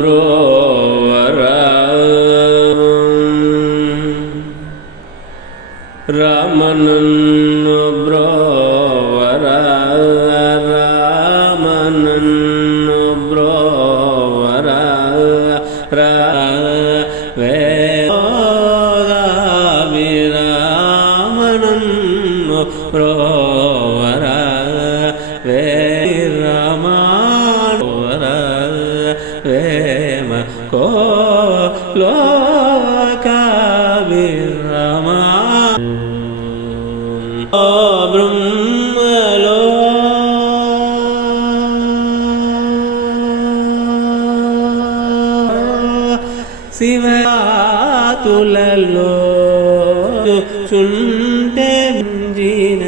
బ్రోవరా రామనన్ను బ్రోవరా రామనన్ను బ్రోవరా రామనన్ను బ్రోవరా రామవరా వేమ కో లోక విరమ బ్రహ్మలో శివతులలో చుంటే జీన